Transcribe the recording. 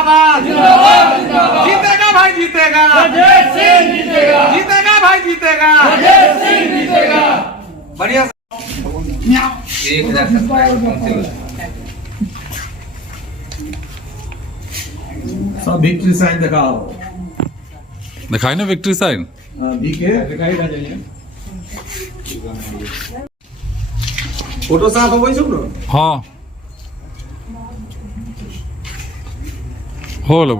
जिंदाबाद जीतेगा भाई जीतेगा जीतेगा भाई जीतेगा बढ़िया। 1000 सब विक्ट्री साइन दिखाओ। दिखाई ना विक्ट्री साइन फोटो साफ हो न। हाँ हो लो